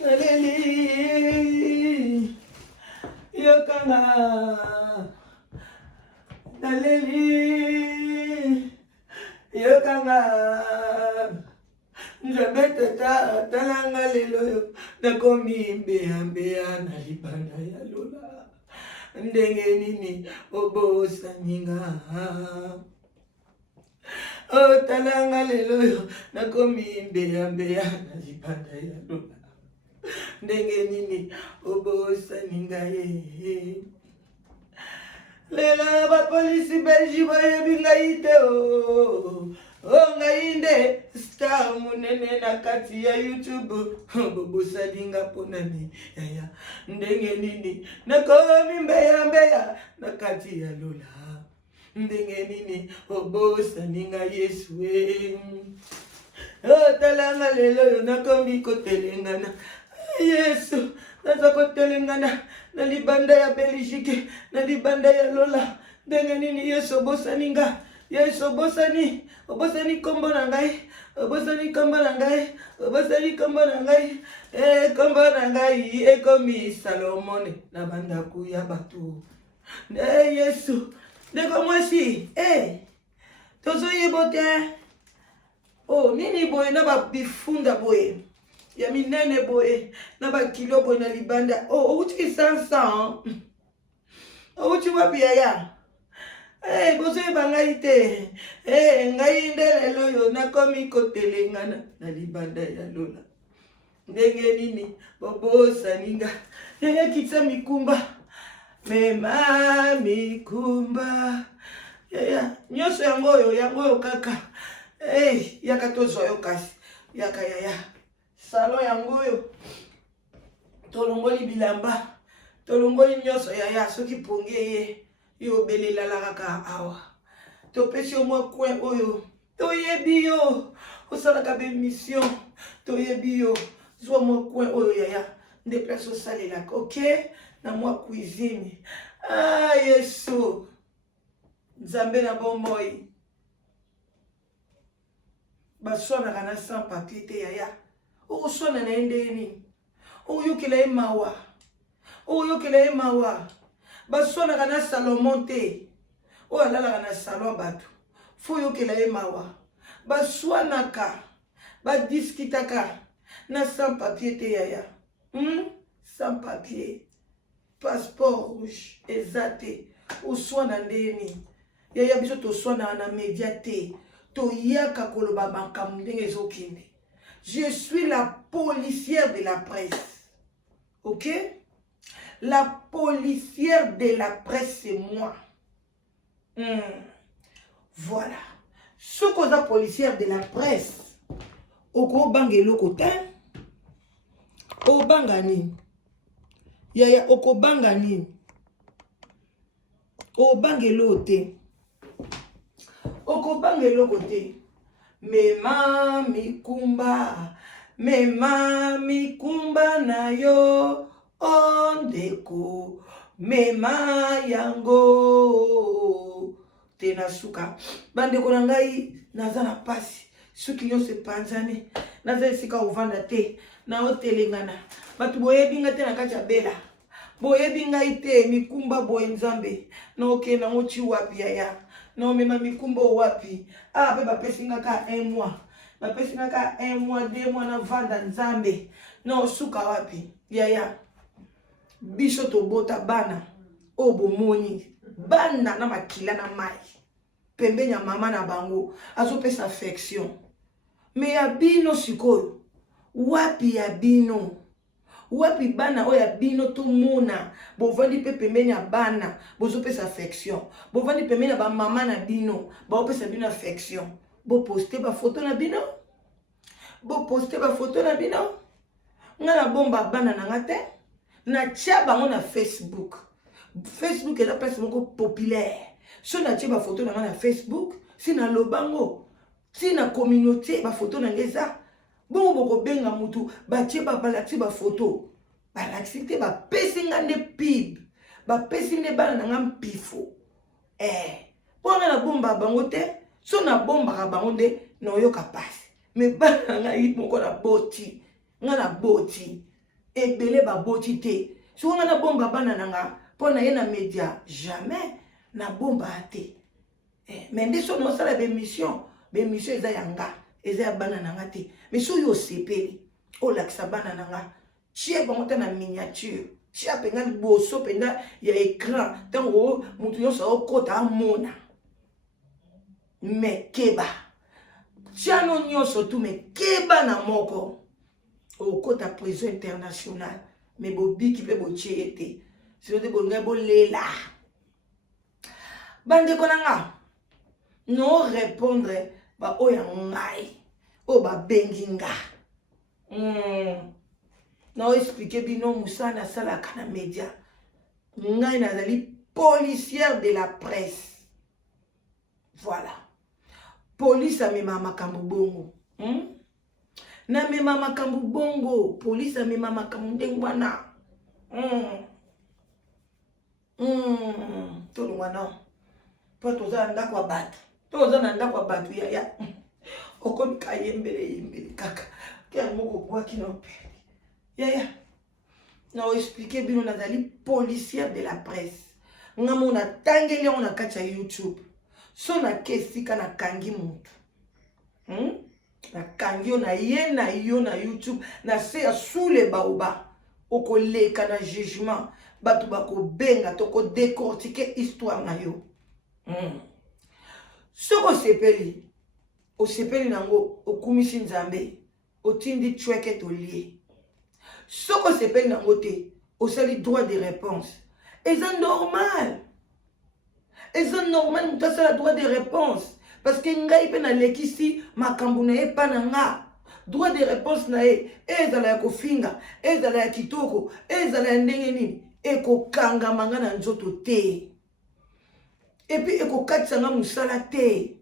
Naleli yokanga Naleli yokanga Nzabete talanga lelo nakomi mbea na libanda ya lola ndenge nini obosaninga o talanga lelo nakomi mbea na libanda ya lola ndenge nini obosaninga ye lela ba polisi belgi boyebi ngai te o ngai nde star munene na kati ya YouTube bobosalinga ponani yaya ndenge nini nakomi mbeya na kati ya lola ndenge nini obosaninga Yesu talanga lelo nakomi kotelengana Yesu naza kotelengana na libanda ya Belgique na libanda ya lola ndenge nini Yesu obosaninga Yesu obosani kombo na ngai obosani kombo na ngai kombo na ngai ekomi Salomone na bandaku ya bato Yesu ndeko mwasi tozoyeba te nini boye na babifunda boye ya minene boye na bakilo boye na libanda outi 500 outi wapi yaya bozoyeba ngai te ngai nde lelo yo nakomi kotelengana na libanda ya lola ndenge nini bobosaninga kitisa mikumba mema mikumba yaya nyonso yango oyo kaka yaka tozwa yo kasi yaka yaya salo yango oyo tolongoli bilamba tolongoli nyonso yaya soki ponge ye yo belela kaka awa topesi yo mwa coin oyo toyebi yo osalaka bemission toyebi yo zwa mwa coin oyo yaya nde place osalelaka ok na mwa cuisine Yesu nzambe na bomoi baswanaka na sans papier te yaya oswana na ye ndeni oyokela ye mawa baswanaka na Salomon te oyo alalaka na salon bato fo oyokela ye mawa baswanaka badiskitaka na sans papier te yaya sans papier passeport rouge eza te oswana ndeni yaya biso toswana na media te toyaka koloba makambo ndenge ezokende. Je suis la policière de la presse. Ok? La policière de la presse, c'est moi. Voilà. Ce qu'on a policière de la presse, oko bangelo kotin, o bangani. Yaya oko bangani. O bangelo te. Oko bangelo kote. Mema mikumba na yo ondeko mema yango tena suka bandeko na ngai naza na pasi suki yo se panzane naza esika ovanda te na otelengana batu boyebi nga te na kati ya bela boyebi ngai te mikumba boye nzambe na okenda ngoti wapi yaya na mema mikumba wapi pe bapesi nga ka 1 mois bapesi nga ka 1 mois 2 mois na vanda nzambe na osuka wapi yaya biso tobota bana obomoni bana na makila na mai pembeni ya mama na bango azopesa affection me ya bino sikoyo wapi ya bino wapi bana oya bino tomona bovandi pe pembeni ya bana bozopesa affection bovandi pembeni ya ba mama na bino baopesa bino affection boposte ba photo na bino nga na bomba bana na ngate na tia bango na Facebook eza place moko populaire so na tia ba photo na nga na Facebook si na lobango si na communauté ba photo na ngeza bongo boko benga mutu batie balati ba photo balati te bapesi nga nde pib bapesi nde bana na nga mpifo mpona na bomba bango te so na bombaka bango nde na oyoka pasi me bana na nga moko na boti ngana boti ebele ba boti te so ngana bomba bana nanga pona ye na média jamais na bomba te mais ndeso no sala be mission eza yanga eza ya bana nanga te mais so yo sepeli o lakisa bana nanga chie bango na miniature chia penga boso penga ya écran tango mutu yo sa okota amona mais keba chia no nyoso tu mais keba na moko okota prison internationale mais bobiki pe bochie ete sio te bonga bolela bande konanga no répondre ba oya ngai o ba benginga na expliquer bino musana sala kana média ngai nazali policière de la presse voilà police amema makambo bongo na mema makambo bongo police amema makambo ndengwana tolungwana po toza ndako abatu toza na ndako abatu ya okomi kayembele kaka kia moko bwaki na opeli ya na expliquer bino nazali policière de la presse ngamo na tangeli on na kati ya YouTube so na kesika na kangi mutu na kangi yo na ye na yo na YouTube na se ya sous le baoba okoleka na jugement batu bako benga toko décortiquer histoire na yo soko sepeli o sepeli nango okumisi nzambe otindi chweke tolie soko sepeli nango te osali droit de réponse eza normal mutu asala droit de réponse parce que ngai pe na lekisi makambo na ye pa na nga droit de réponse na ye ezala ya kofinga ezala ya kitoko ezala ya ndenge nini ekokangama nga na nzoto te epuis ekokatisa nga mosala te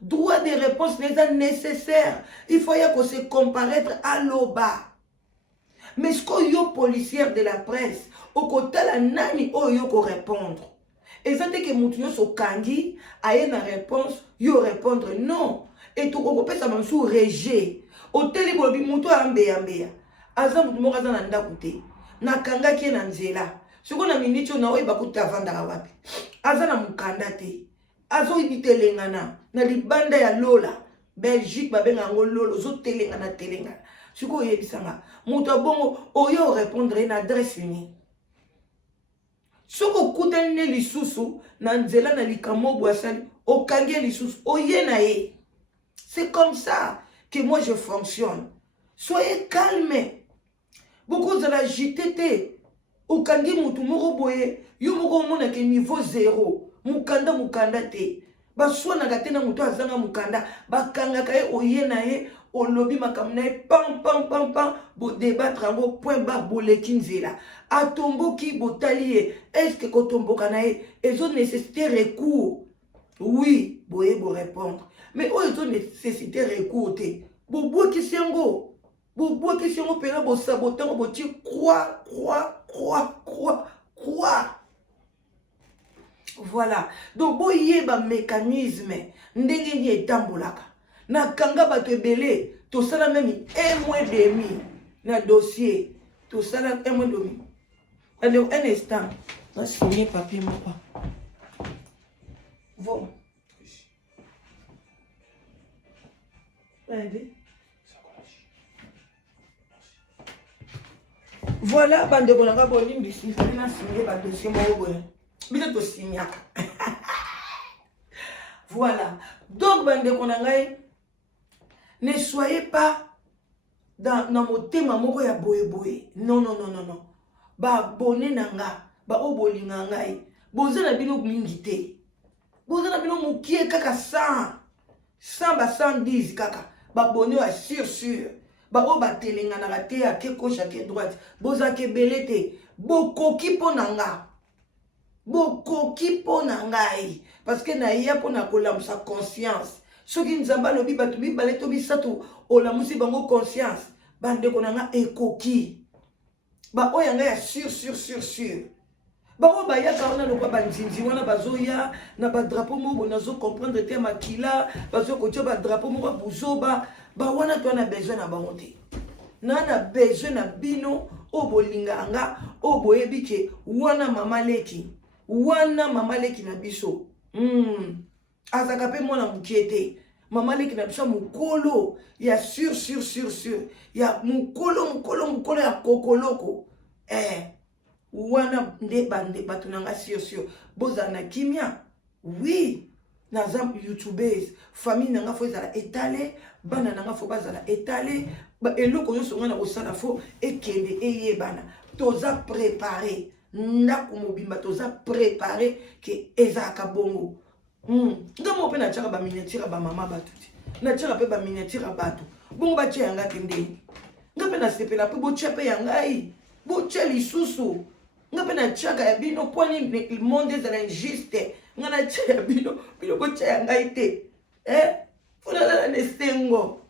droit de réponse n'est nécessaire il faut ya se comparaître à l'oba mais ce que yo policière de la presse okotala nani oyo ko répondre ezate ke mutu yo so kangi aye na réponse yo répondre non et to ko pesa mansu rejet oteli bolobi mutu ambeya aza mutu moko aza na ndako te na kanga ki na nzela siko na miniti na oyeba kuta vandaka wapi aza na mukanda te azo ibitelengana na libanda ya Lola Belgique babenga ngo Lolo zo telengana siko oyebisanga mutu abongo oyo répondre na adresse unie soko kutane lisusu na nzela na likamo bwasali okangi lisusu oye na ye. C'est comme ça que moi je fonctionne. Soyez calme. Beaucoup de la JTT okangi mutu moko boye yo moko mona ke niveau 0 mukanda te baswa na gatena mutu azanga mukanda bakanga kaye oye na ye olobi makamna ye pam bo débattre ngo point bas boleki nzela atomboki botali ye est-ce que kotomboka na ye ezo nécessité recours oui boye bo répondre mais o ezo nécessité recours te bobo kisengo pena bo sabotango bo ti croix. Voilà. Donc boye ba mécanisme ndenge ni etambolaka na kanga bato ebele to sala même 1 mois et demi na dossier to sala 1 mois et demi. Alors un instant on va signer papier moko. Bon. Voilà, bande bonanga bolimbi si na signer ba dossier moko boye. Bile to signer. Voilà. Donc bande bonanga ne soyez pas dans motema moko ya boye. Non. Ba abonné nanga, ba obolinga ngai. Boza na bino mingi te. Boza na bino mukie kaka 100 ba 110 kaka. Ba abonné wa sûr. Ba o ba telenga na rate ya ke gauche ya ke droite. Boza ke belete. Bokoki po nanga. Bokoki po nangai. Parce que na ya po na kolamsa conscience. Soki nzamba lobi batu bi baleto bisatu olamusi bango conscience. Bande konanga ekoki. Ba oya nga ya sûr. Ba o ba ya ka ona lokwa banzinzi wana bazoya na ba drapeau mo nazo comprendre te makila bazo ko tio ba drapeau mo buzoba ba wana to na besoin na bango te. na besoin na bino obo linganga obo ebike wana mama leki na biso azaka pe mwana mukete mama leki na biso mukolo ya sur ya mukolo ya kokoloko wana nde bande bato nanga sur boza na kimia oui naza youtubers famille nanga fo ezala étalé bana nanga fo bazala étalé eloko nyonso nga na kosala fo ekende eyebana toza préparé ndako mobimba toza préparé ke ezalaka bongo nga mo mpe natiaka baminiatire ya bamama bato te natiaka mpe baminiatire ya bato bongo batia yanga te ndeni nga mpe nasepela mpe botia mpe ya ngai botia lisusu nga mpe natiaka ya bino pwani monde ezala injuste nga natia ya bino botia ya ngai te fonazala na esengo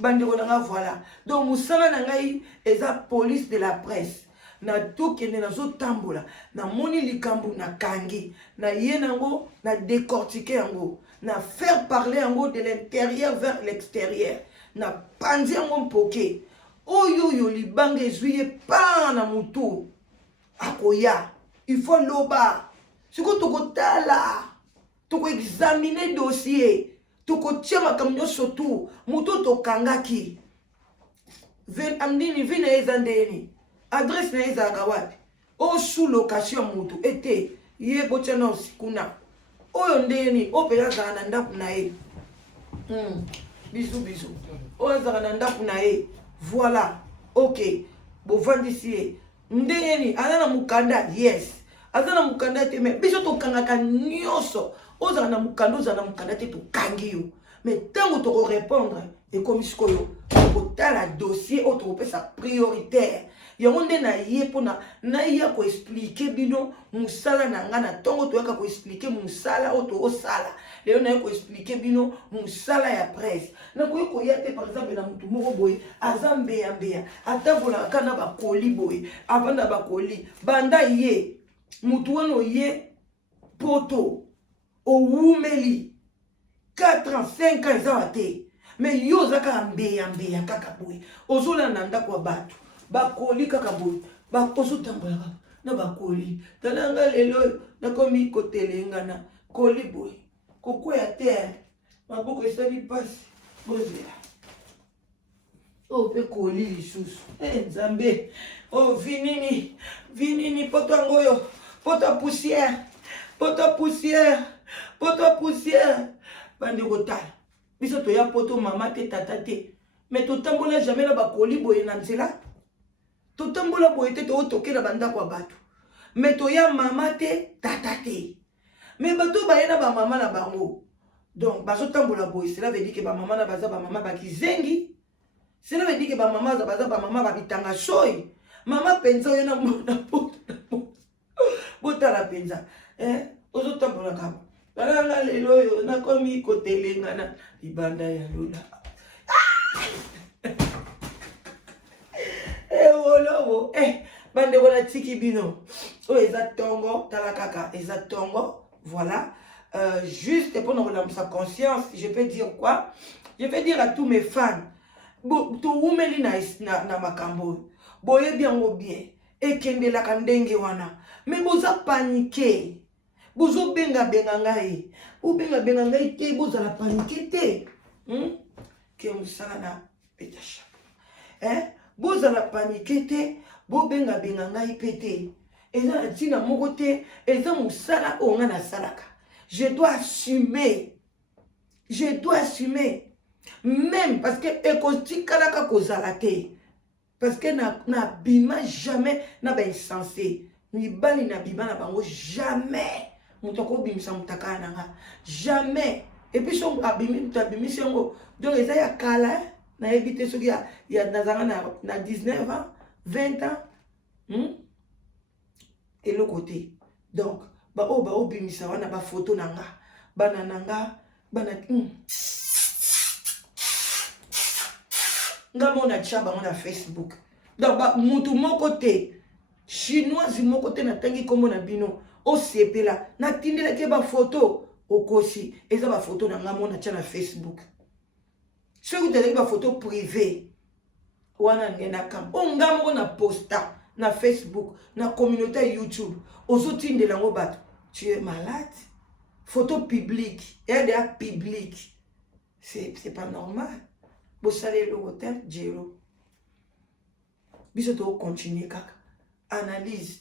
bandeko na nga voilà donc mosala na ngai eza police de la presse na tokende nazotambola namoni likambo nakangi na ye nango na décortiquer yango na faire parler yango de l'intérieur vers l'extérieur na panzi yango mpoke oyo libanga ezwi ye pa na mutu akoya il faut loba siko tokotala tokoexamine dossier tokotia makambo nyonso tu mutu tokangaki amdini vi na eza ndeni adresse na ezalaka wapi o sous location mutu ete ye botia na osikuna oyo ndeni o mpe azala na ndako na ye bisu oyo azala na ndako na ye voilà ok bovandisi ye ndeni aza na mukanda yes aza na mukanda te me biso tokangaka nyonso ozala na mukanda te tokangi yo mais ntango tokorépondre ekomi sikoyo tokotala dossier oyo tokopesa prioritaire yango nde na ye mpona naya koexplike bino mosala na nga na ntongo toyaka koexplike mosala oyo toosala lelo naye koexplike bino mosala ya presse nakoki koya te par exemple na motu moko boye aza mbeya atavolaka kaka na bakoli boye avanda bakoli banda ye motu wana oye poto owumeli 4 ans 5 ans ezawa te mais yo oza kaka mbeya kaka boye ozolanda na ndako ya bato bakoli kaka boye ozotambola kaka na bakoli talanga lelo nakomi kotelengana koli boye kokwea te maboko esali mpasi bozela oyo mpe koli lisusu nzambe oyo vinini poto yango oyo poto poussière bande kotala biso toya poto mama te tata te mais totambola jamais na bakoli boye na nzela totambola boye te tootokela bandako ya bato mais toya mama te tata te mais bato baye na bamama na bango donc bazotambola boye cela veut dire que bamama na baza bamama bakizengi cela veut dire que bamama baza bamama babitanga soyi mama penza oyo na mona poto botala penza ozotambola kaka balanga lelo oyo nakomi kotelengana libanda ya lola olobo bandeko natiki bino oyo eza tongo tala kaka eza tongo voilà juste pour nous sa conscience je peux dire quoi je peux dire à tous mes fans toumeli na makambo boye bien ekendelaka ndenge wana mais boza paniqué bozo benga ngai obenga ngai te bozala paniqué te ke mosala na peta chapeau bozala paniqué te bobenga ngai pe te eza na ntina moko te eza mosala oyo nga nasalaka je dois assumer même parce que ekotikalaka kozala te parce que na bima jamais na bainsensé mibali na bima na bango jamais moto akobimisa mutaka nanga jamais et puis so abimisi yango donc eza ya kala nayebi te soki ya nazanga na 19 ans 20 ans eloko te donc baoyo baobimisa wana bafoto nanga bana nanga bana nga mona tia bango na Facebook donc mutu moko te chinoise moko te natangi kombo na bino osepela natindelaki bafoto okosi eza bafoto na nga mona tia na Facebook soki tozalaki bafoto privé wana ngena kam o ngamo na posta na Facebook na communauté YouTube ozotindela ngo bato. Tu es malade. Photo publique, RDA publique. C'est pas normal. Vous savez le hôtel, Jero. Biso to continuer kaka. Analyse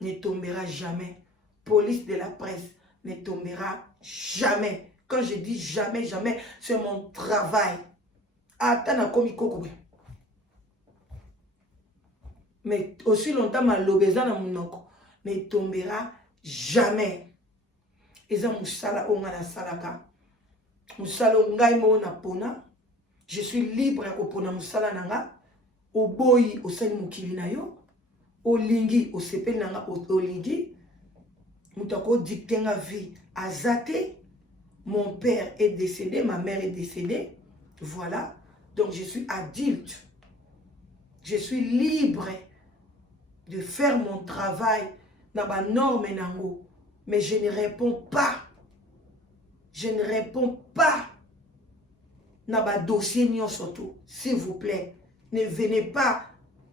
ne tombera jamais. Police de la presse ne tombera jamais. Quand je dis jamais, jamais, c'est mon travail. Attends, comme il mais aussi longtemps, ma lobeza na monoko ne tombera jamais. Eza musala onga na salaka. Musala ngai mo na pona. Je suis libre ya kopona musala nanga. Oboyi osali mukili na yo. Olingi osepeli nanga olingi. Mutako dicter nga vie. Azate. Mon père est décédé, ma mère est décédée. Voilà. Donc je suis adulte. Je suis libre de faire mon travail dans ma norme nango. Mais je ne réponds pas. Je ne réponds pas dans ma dossier ni surtout. S'il vous plaît, ne venez pas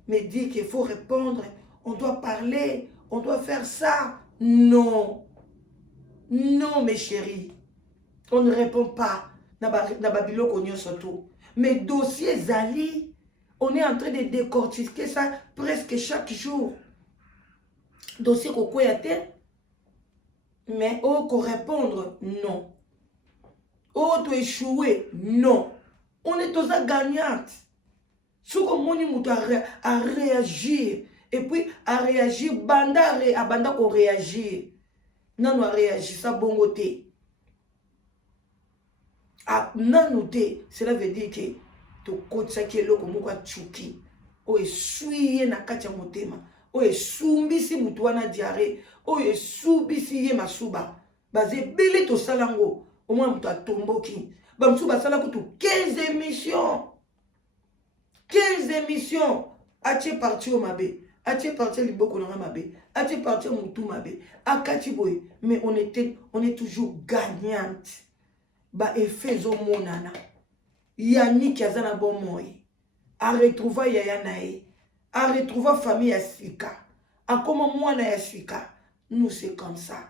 me dire qu'il faut répondre. On doit parler. On doit faire ça. Non. Non, mes chéris. On ne répond pas dans ma biloko ni surtout. Mes dossiers Zali, on est en train de décortiquer ça presque chaque jour. Dossier Kokoyate. Mais oh, qu'on répondre, non. Oh, tu échouer, non. On est tous gagnants. Ce qu'on a réagir. Et puis, à réagir, banda qu'on réagir. Non, on a réagi, ça bon côté. Ah, non, cela veut dire que tu côté qui est là comme quoi tchuki. Oh, et suye na katia motema. Oh, et sumbisi mutuana diarrhée. Oh, et subisi ye masuba. Basé bili to salango. Au moins, tu as tomboki. Bamsuba salako tu 15 émissions. 15 émissions. Ache parti au mabe. Ache parti liboko na mabe. Ache parti au mutu mabe. Akati boy. Mais on est toujours gagnante. Ba effet zo monana. Yannick yazana bon moi. A retrouver yaya nae. A retrouver famille Asika. A comment moi na Asika. Nous c'est comme ça.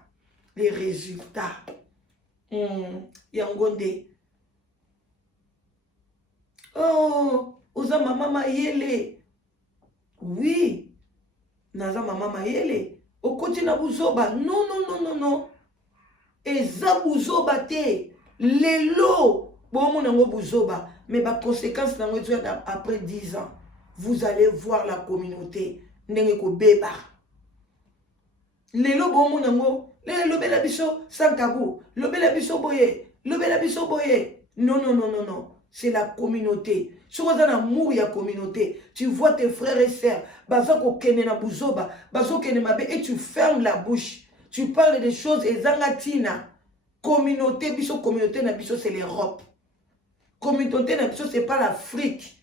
Les résultats. Yangonde. Oh, oza mama yele. Oui. Naza mama yele. Okoti na buzoba. Non, non, non, non, non. Eza buzoba te. Lelo. Bon, mon ango buzoba. Mais ma conséquence après 10 ans. Vous allez voir la communauté. Ndenge ko beba. Lelo bon mon ango. Le bela biso sans tabou. Le bela biso boye. Le bela biso boye. Non, non, non, non, non. C'est la communauté. Si vous avez un amour, il y a communauté. Tu vois tes frères et sœurs. Bazoko kene na buzoba. Bazoko kene mabe. Et tu fermes la bouche. Tu parles des choses. Et zangatina. Communauté, biso communauté na biso, c'est l'Europe. Communauté na biso, c'est pas l'Afrique.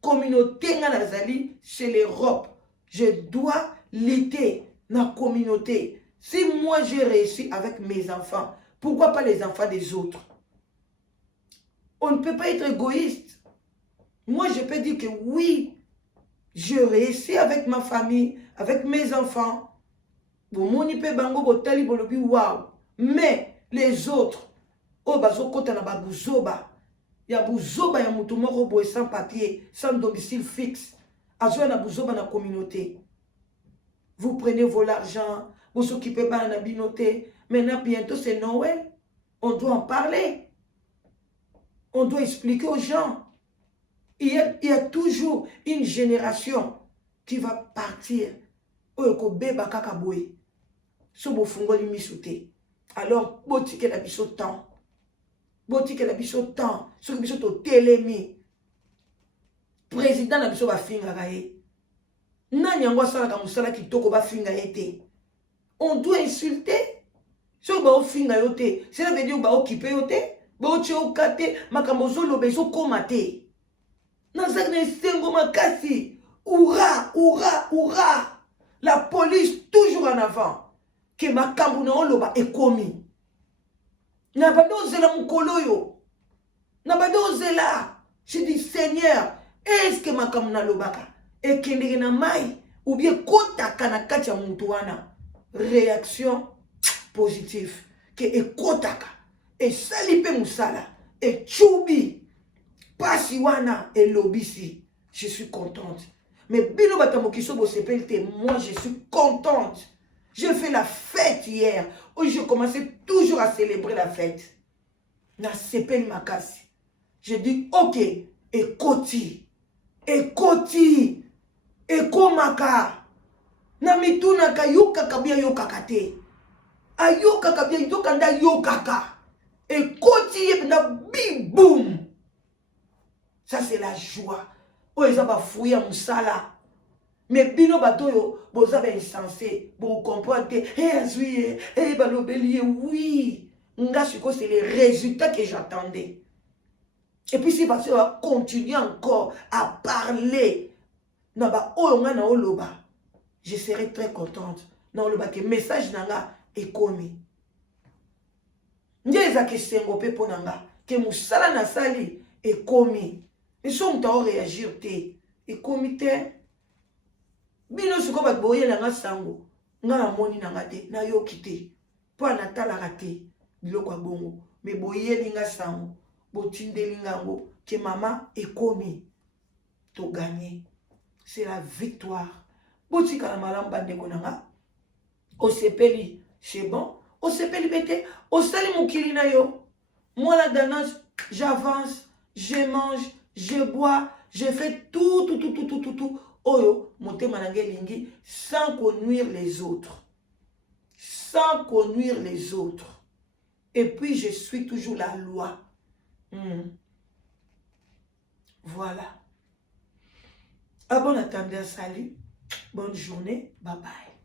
Communauté na nazali, c'est l'Europe. Je dois lutter na communauté. Si moi j'ai réussi avec mes enfants, pourquoi pas les enfants des autres? On ne peut pas être égoïste. Moi, je peux dire que oui, je réussis avec ma famille, avec mes enfants. Mais les autres, oh, bazo kota na ba buzoba. Ya buzoba ya mutu moko boy sans papier, sans domicile fixe. Azo na buzoba na communauté. Vous prenez vos l'argent, vous occupez pas de la binoté. Maintenant, bientôt, c'est Noël. On doit en parler. On doit expliquer aux gens. Il y a toujours une génération qui va partir. Alors, botike la biso temps. Botike la biso temps. Ce que biso to télémi. Président la biso ba finga gaé. Nani yango sala ka musala kitoko ba finga été. On doit insulter. Ce que ba finga yote. Cela veut dire ba occuper yote. Boche okate makambo zolo bezo komate. Nazakne sengo makasi. Oura, oura, oura. La police toujours en avant. Que makambo na oloba ekomi. Nabado zela mukolo yo. Nabado zela. Je dis Seigneur, Est-ce que makamuna lobaka et kendeke na mai ou bien kotaka na kati ya muntu wana réaction positive que ekotaka et sali pe musala et chubi pasi wana et lobisi je suis contente mais bino batamokiso bo sepelte moi je suis contente. J'ai fait la fête hier. Aujourd'hui, je commençais toujours à célébrer la fête. Na sepel makasi. J'ai dit, ok, ekoti. Ekoti. Ekomaka. Na mitunaka yokaka bia yokaka te. Ayokaka bia yokanda yokaka. Ekoti yepna biboum. Ça c'est la joie. Oh, ils ont bafouillé à Moussala. Mais bino batoyo, vous avez insensé, vous comprenez, oui, c'est les résultats que j'attendais. Et puis si parce va continuer encore à parler, je serai très contente. Non, le message nanga est commis. N'y a que sengo pe ponanga, que musala na sali est commis. Ils sont en réagir et comité. Bino siko bat boye na nga sango nga na moni na nga te na yo kite po na talaka te biloko ya bongo me boye linga sango botindeli ngango ke mama ekomi to gagner. C'est la victoire. Botika na malamba ndeko na nga osepeli c'est bon osepeli bete osali mukili na yo. Moi la danse j'avance, je mange, je bois, je fais tout Oyo, motema nange lingi, sans connuire les autres. Sans connuire les autres. Et puis, je suis toujours la loi. Voilà. À bon attendant, salut. Bonne journée. Bye bye.